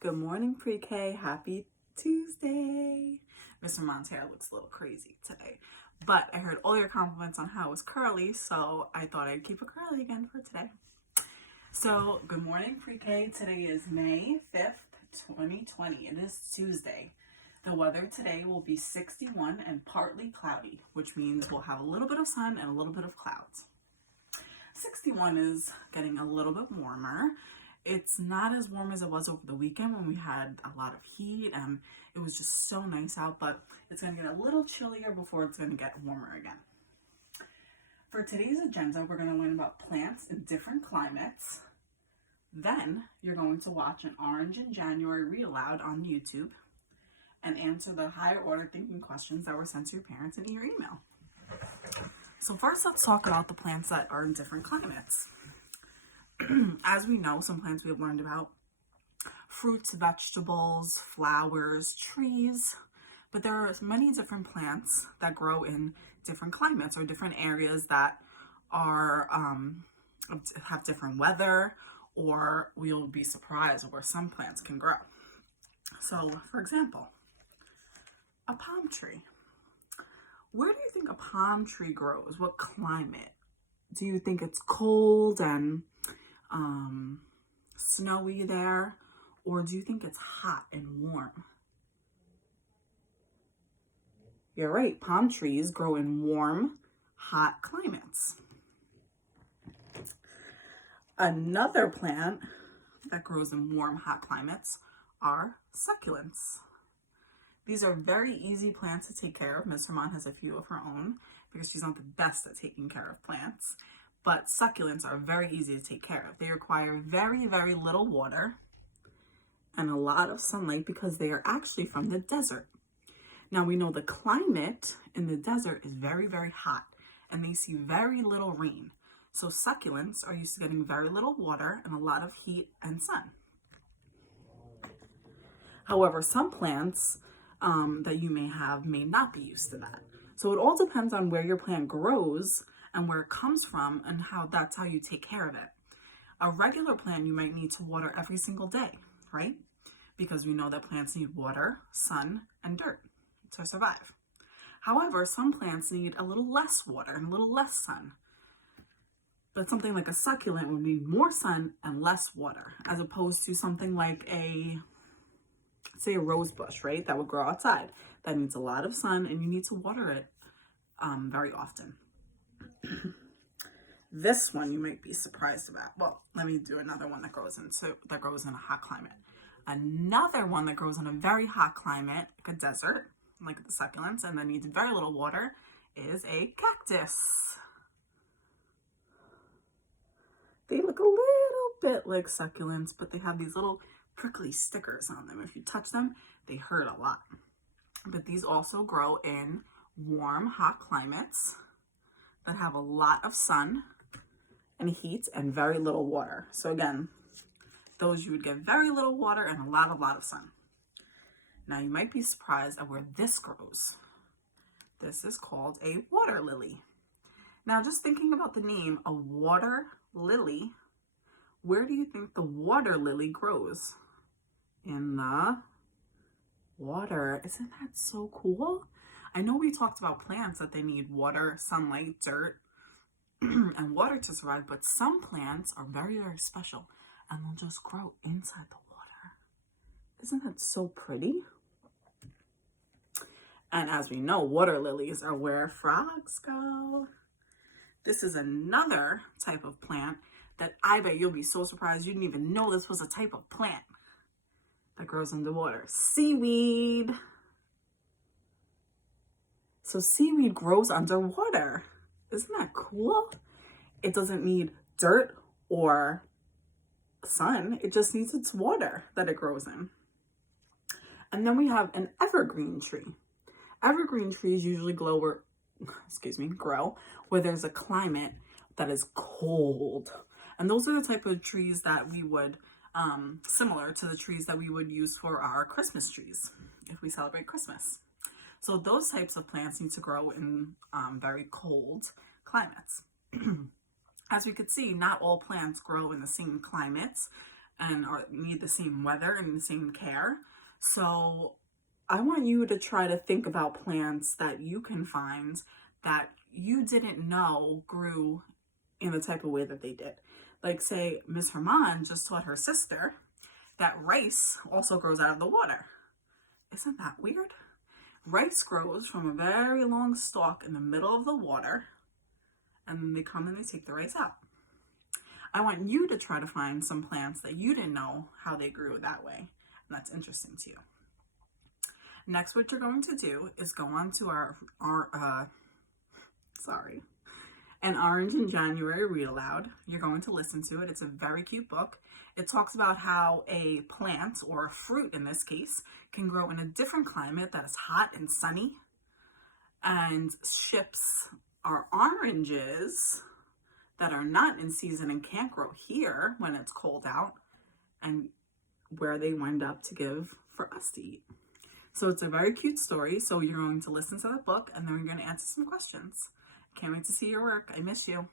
Good morning, pre-K. Happy Tuesday. Mr. Montero looks a little crazy today, but I heard all your compliments on how it was curly, so I thought I'd keep it curly again for today. So, good morning, pre-K. Today is May 5th, 2020. It is Tuesday. The weather today will be 61 and partly cloudy, which means we'll have a little bit of sun and a little bit of clouds. 61 is getting a little bit warmer. It's not as warm as it was over the weekend when we had a lot of heat and it was just so nice out, but it's going to get a little chillier before it's going to get warmer again. For today's agenda, we're going to learn about plants in different climates. Then you're going to watch an Orange in January read aloud on YouTube and answer the higher order thinking questions that were sent to your parents in your email. So first, let's talk about the plants that are in different climates. As we know, some plants we have learned about: fruits, vegetables, flowers, trees, but there are many different plants that grow in different climates or different areas that are have different weather, or we'll be surprised where some plants can grow. So, for example, a palm tree. Where do you think a palm tree grows? What climate? Do you think it's cold and snowy there, or do you think it's hot and warm? You're right, palm trees grow in warm, hot climates. Another plant that grows in warm, hot climates are succulents. These are very easy plants to take care of. Ms. Herman has a few of her own because she's not the best at taking care of plants. But succulents are very easy to take care of. They require very, very little water and a lot of sunlight because they are actually from the desert. Now we know the climate in the desert is very, very hot and they see very little rain. So succulents are used to getting very little water and a lot of heat and sun. However, some plants that you may have may not be used to that. So it all depends on where your plant grows and where it comes from and that's how you take care of it. A regular plant you might need to water every single day, right? Because we know that plants need water, sun, and dirt to survive. However, some plants need a little less water and a little less sun. But something like a succulent would need more sun and less water, as opposed to something like say a rose bush, right? That would grow outside. That needs a lot of sun and you need to water it very often. This one you might be surprised about. Well, let me do another one that grows in a hot climate. Another one that grows in a very hot climate, like a desert, like the succulents, and that needs very little water, is a cactus. They look a little bit like succulents, but they have these little prickly stickers on them. If you touch them, they hurt a lot. But these also grow in warm, hot climates that have a lot of sun and heat and very little water. So again, those you would get very little water and a lot of sun. Now you might be surprised at where this grows. This is called a water lily. Now just thinking about the name, a water lily, where do you think the water lily grows? In the water. Isn't that so cool? I know we talked about plants that they need water, sunlight, dirt, and water to survive, but some plants are very, very special and they'll just grow inside the water. Isn't that so pretty? And as we know, water lilies are where frogs go. This is another type of plant that I bet you'll be so surprised you didn't even know this was a type of plant that grows underwater. Seaweed. So seaweed grows underwater. Isn't that cool? It doesn't need dirt or sun. It just needs its water that it grows in. And then we have an evergreen tree. Evergreen trees usually grow where there's a climate that is cold. And those are the type of trees that we would, similar to the trees that we would use for our Christmas trees if we celebrate Christmas. So those types of plants need to grow in very cold climates. As we could see, not all plants grow in the same climates, and need the same weather and the same care. So I want you to try to think about plants that you can find that you didn't know grew in the type of way that they did. Like, say, Miss Herman just taught her sister that rice also grows out of the water. Isn't that weird? Rice grows from a very long stalk in the middle of the water, and then they come and they take the rice out. I want you to try to find some plants that you didn't know how they grew that way, and that's interesting to you. Next, what you're going to do is go on to An Orange in January read aloud. You're going to listen to it. It's a very cute book. It talks about how a plant, or a fruit in this case, can grow in a different climate that is hot and sunny, and ships our oranges that are not in season and can't grow here when it's cold out, and where they wind up to give for us to eat. So it's a very cute story. So you're going to listen to the book, and then we're going to answer some questions. Can't wait to see your work. I miss you.